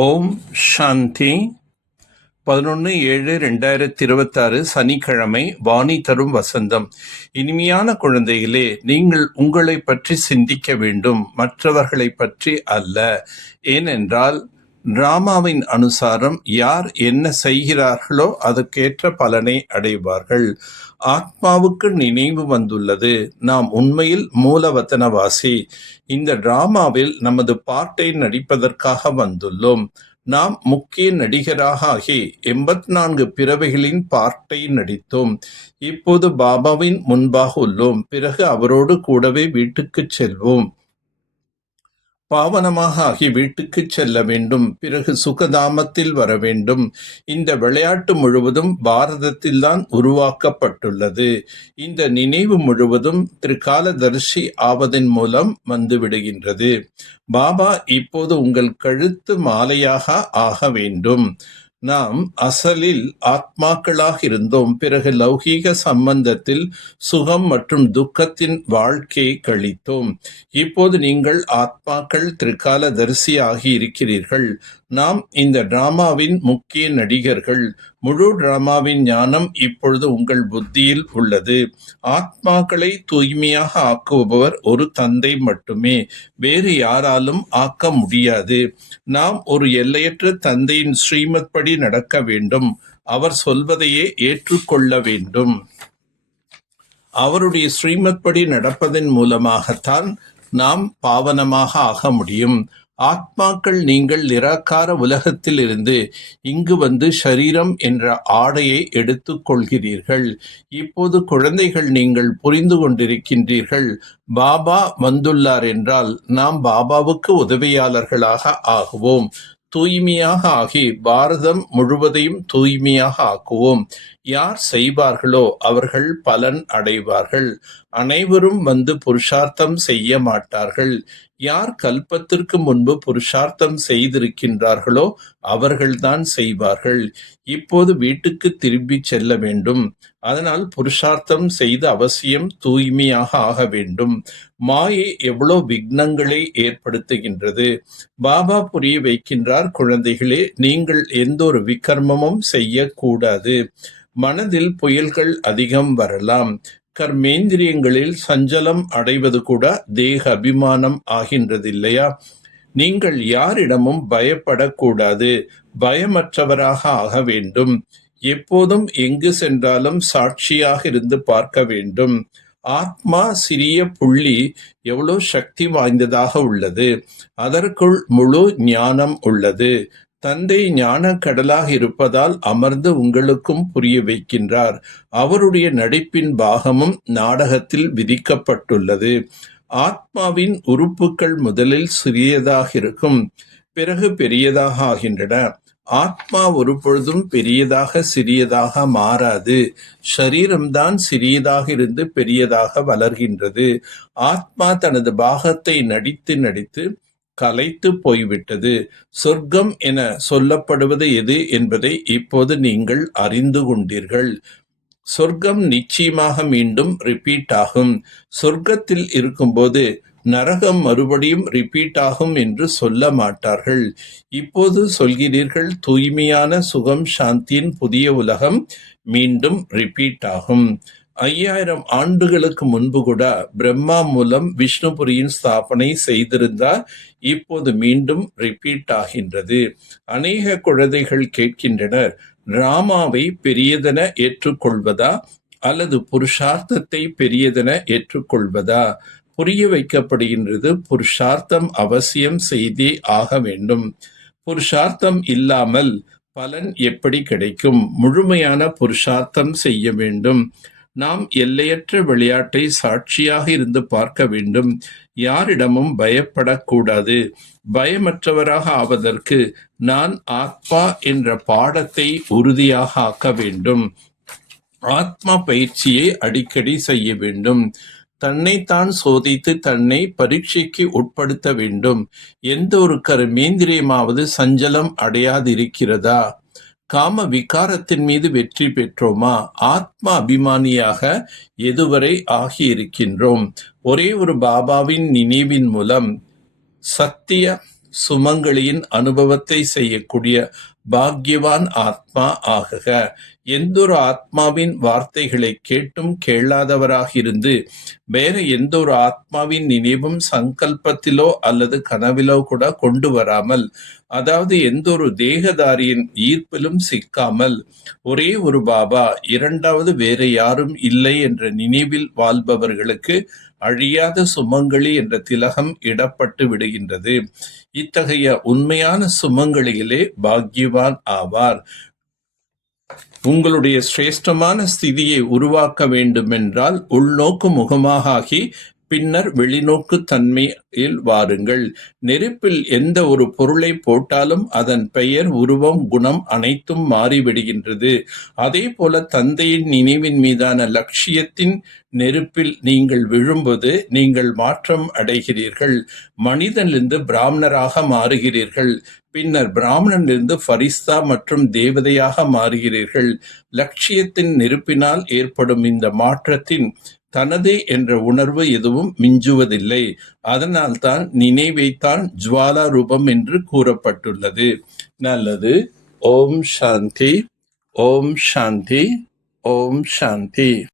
ஓம் சாந்தி. 11/7/2026 சனிக்கிழமை. வாணி தரும் வசந்தம். இனிமையான குழந்தைகளே, நீங்கள் உங்களை பற்றி சிந்திக்க வேண்டும், மற்றவர்களை பற்றி அல்ல. ஏனென்றால் டிராமாவின் அனுசாரம் யார் என்ன செய்கிறார்களோ அதற்கேற்ற பலனை அடைவார்கள். ஆத்மாவுக்கு நினைவு வந்துள்ளது, நாம் உண்மையில் மூலவத்தனவாசி. இந்த டிராமாவில் நமது பார்ட்டை நடிப்பதற்காக வந்துள்ளோம். நாம் முக்கிய நடிகராக ஆகி 84 பிறவைகளின் பார்ட்டை நடித்தோம். இப்போது பாபாவின் முன்பாக உள்ளோம். பிறகு அவரோடு கூடவே வீட்டுக்கு செல்வோம். பாவனமாக ஆகி வீட்டுக்கு செல்ல வேண்டும். பிறகு சுகதாமத்தில் வர வேண்டும். இந்த விளையாட்டு முழுவதும் பாரதத்தில்தான் உருவாக்கப்பட்டுள்ளது. இந்த நினைவு முழுவதும் திரிகாலதர்ஷி ஆவதன் மூலம் வந்துவிடுகின்றது. பாபா இப்போது உங்கள் கழுத்து மாலையாக ஆக வேண்டும். நாம் அசலில் ஆத்மாக்களாக இருந்தோம். பிறகு லௌகீக சம்பந்தத்தில் சுகம் மற்றும் துக்கத்தின் வாழ்க்கையை கழித்தோம். இப்போது நீங்கள் ஆத்மாக்கள் திரிகாலதரிசி ஆகி இருக்கிறீர்கள். நாம் இந்த டிராமாவின் முக்கிய நடிகர்கள். முழு டிராமாவின் ஞானம் இப்பொழுது உங்கள் புத்தியில் உள்ளது. ஆத்மாக்களை தூய்மையாக ஆக்குபவர் ஒரு தந்தை மட்டுமே, வேறு யாராலும் ஆக்க முடியாது. நாம் ஒரு எல்லையற்ற தந்தையின் ஸ்ரீமத் படி நடக்க வேண்டும். அவர் சொல்வதையே ஏற்றுக்கொள்ள வேண்டும். அவருடைய ஸ்ரீமத் படி நடப்பதன் மூலமாகத்தான் நாம் பாவனமாக ஆக முடியும். ஆத்மாக்கள், நீங்கள் நிராகார உலகத்தில் இருந்து இங்கு வந்து ஷரீரம் என்ற ஆடையை எடுத்துக் கொள்கிறீர்கள். இப்போது குழந்தைகள், நீங்கள் புரிந்து கொண்டிருக்கின்றீர்கள். பாபா வந்துள்ளார் என்றால் நாம் பாபாவுக்கு உதவியாளர்களாக ஆகுவோம். தூய்மையாக ஆகி பாரதம் முழுவதையும் தூய்மையாக ஆக்குவோம். யார் செய்வார்களோ அவர்கள் பலன் அடைவார்கள். அனைவரும் வந்து புருஷார்த்தம் செய்ய மாட்டார்கள். யார் கல்பத்திற்கு முன்பு புருஷார்த்தம் செய்திருக்கின்றார்களோ அவர்கள்தான் செய்வார்கள். இப்போது வீட்டுக்கு திரும்பி செல்ல வேண்டும். அதனால் புருஷார்த்தம் செய்து அவசியம் தூய்மையாக ஆக வேண்டும். மாயை எவ்வளோ விக்னங்களை ஏற்படுத்துகின்றது. பாபா புரிய வைக்கின்றார், குழந்தைகளே, நீங்கள் எந்த ஒரு விகர்மமும் செய்யக்கூடாது. மனதில் புயல்கள் அதிகம் வரலாம். கர்மேந்திரியங்களில் சஞ்சலம் அடைவது கூட தேக அபிமானம் ஆகின்றது இல்லையா? நீங்கள் யாரிடமும் பயப்படக்கூடாது. பயமற்றவராக ஆக வேண்டும். எப்போதும் எங்கு சென்றாலும் சாட்சியாக இருந்து பார்க்க வேண்டும். ஆத்மா சிறிய புள்ளி எவ்வளோ சக்தி வாய்ந்ததாக உள்ளது. அதற்குள் முழு ஞானம் உள்ளது. தந்தை ஞான கடலாக இருப்பதால் அமர்ந்து உங்களுக்கும் புரிய வைக்கின்றார். அவருடைய நடிப்பின் பாகமும் நாடகத்தில் விதிக்கப்பட்டுள்ளது. ஆத்மாவின் உறுப்புகள் முதலில் சிறியதாக இருக்கும், பிறகு பெரியதாக ஆகின்றன. ஆத்மா ஒரு பொழுதும் பெரியதாக சிறியதாக மாறாது. ஷரீரம்தான் சிறியதாக இருந்து பெரியதாக வளர்கின்றது. ஆத்மா தனது பாகத்தை நடித்து நடித்து கலைத்து போய்விட்டது. சொர்க்கம் என சொல்லப்படுவது எது என்பதை இப்போது நீங்கள் அறிந்து கொண்டீர்கள். சொர்க்கம் நிச்சயமாக மீண்டும் ரிப்பீட் ஆகும். சொர்க்கத்தில் இருக்கும்போது நரகம் மறுபடியும் ரிப்பீட் ஆகும் என்று சொல்ல மாட்டார்கள். இப்போது சொல்கிறீர்கள், தூய்மையான சுகம் சாந்தியின் புதிய உலகம் மீண்டும் ரிப்பீட் ஆகும். 5000 ஆண்டுகளுக்கு முன்பு கூட பிரம்மா மூலம் விஷ்ணுபுரியின் ஸ்தாபனை செய்திருந்தார். இப்போது மீண்டும் ரிப்பீட் ஆகின்றது. அநேக குழந்தைகள் கேட்கின்றனர், டிராமாவை பெரியதென ஏற்றுக்கொள்வதா அல்லது புருஷார்த்தத்தை பெரியதென ஏற்றுக்கொள்வதா? புரிய வைக்கப்படுகின்றது, புருஷார்த்தம் அவசியம் செய்தே ஆக வேண்டும். புருஷார்த்தம் இல்லாமல் பலன் எப்படி கிடைக்கும்? முழுமையான புருஷார்த்தம் செய்ய வேண்டும். நாம் எல்லையற்ற விளையாட்டை சாட்சியாக இருந்து பார்க்க வேண்டும். யாரிடமும் பயப்படக்கூடாது. பயமற்றவராக ஆவதற்கு நான் ஆத்மா என்ற பாடத்தை உறுதியாக ஆக்க வேண்டும். ஆத்மா பயிற்சியை அடிக்கடி செய்ய வேண்டும். தன்னைத்தான் சோதித்து தன்னை பரீட்சைக்கு உட்படுத்த வேண்டும். எந்த ஒரு கர்மேந்திரியமாவது சஞ்சலம் அடையாதிருக்கிறதா? காம விகாரத்தின் மீது வெற்றி பெற்றோமா? ஆத்மா அபிமானியாக எதுவரை ஆகியிருக்கின்றோம்? ஒரே ஒரு பாபாவின் நினைவின் மூலம் சத்திய சுமங்கலியின் அனுபவத்தை செய்யக்கூடிய பாக்யவான் ஆத்மா ஆகுக. எந்தொரு ஆத்மாவின் வார்த்தைகளை கேட்டும் கேளாதவராக இருந்து வேற எந்த ஒரு ஆத்மாவின் நினைவும் சங்கல்பத்திலோ அல்லது கனவிலோ கூட கொண்டு வராமல், அதாவது எந்த ஒரு தேகதாரியின் ஈர்ப்பிலும் சிக்காமல், ஒரே ஒரு பாபா, இரண்டாவது வேற யாரும் இல்லை என்ற நினைவில் வாழ்பவர்களுக்கு அழியாத சுமங்கலி என்ற திலகம் இடப்பட்டு விடுகின்றது. இத்தகைய உண்மையான சுமங்கலிகளே பாக்யவான் ஆவார். உங்களுடைய சிரேஷ்டமான ஸ்திதியை உருவாக்க வேண்டுமென்றால் உள்நோக்கு முகமாக ஆகி பின்னர் வெளிநோக்கு தன்மையில் வாருங்கள். நெருப்பில் எந்த ஒரு பொருளை போட்டாலும் அதன் பெயர், உருவம், குணம் அனைத்தும் மாறிவிடுகின்றது. அதே போல தந்தையின் நினைவின் மீதான லட்சியத்தின் நெருப்பில் நீங்கள் விழும்போது நீங்கள் மாற்றம் அடைகிறீர்கள். மனிதனிலிருந்து பிராமணராக மாறுகிறீர்கள். பின்னர் பிராமணனிலிருந்து ஃபரிஸ்தா மற்றும் தேவதையாக மாறுகிறீர்கள். லட்சியத்தின் நெருப்பினால் ஏற்படும் இந்த மாற்றத்தின் தனது என்ற உணர்வு எதுவும் மிஞ்சுவதில்லை. அதனால்தான் நினைவைத்தான் ஜுவாலா ரூபம் என்று கூறப்பட்டுள்ளது. நல்லது. ஓம் சாந்தி, ஓம் சாந்தி, ஓம் சாந்தி.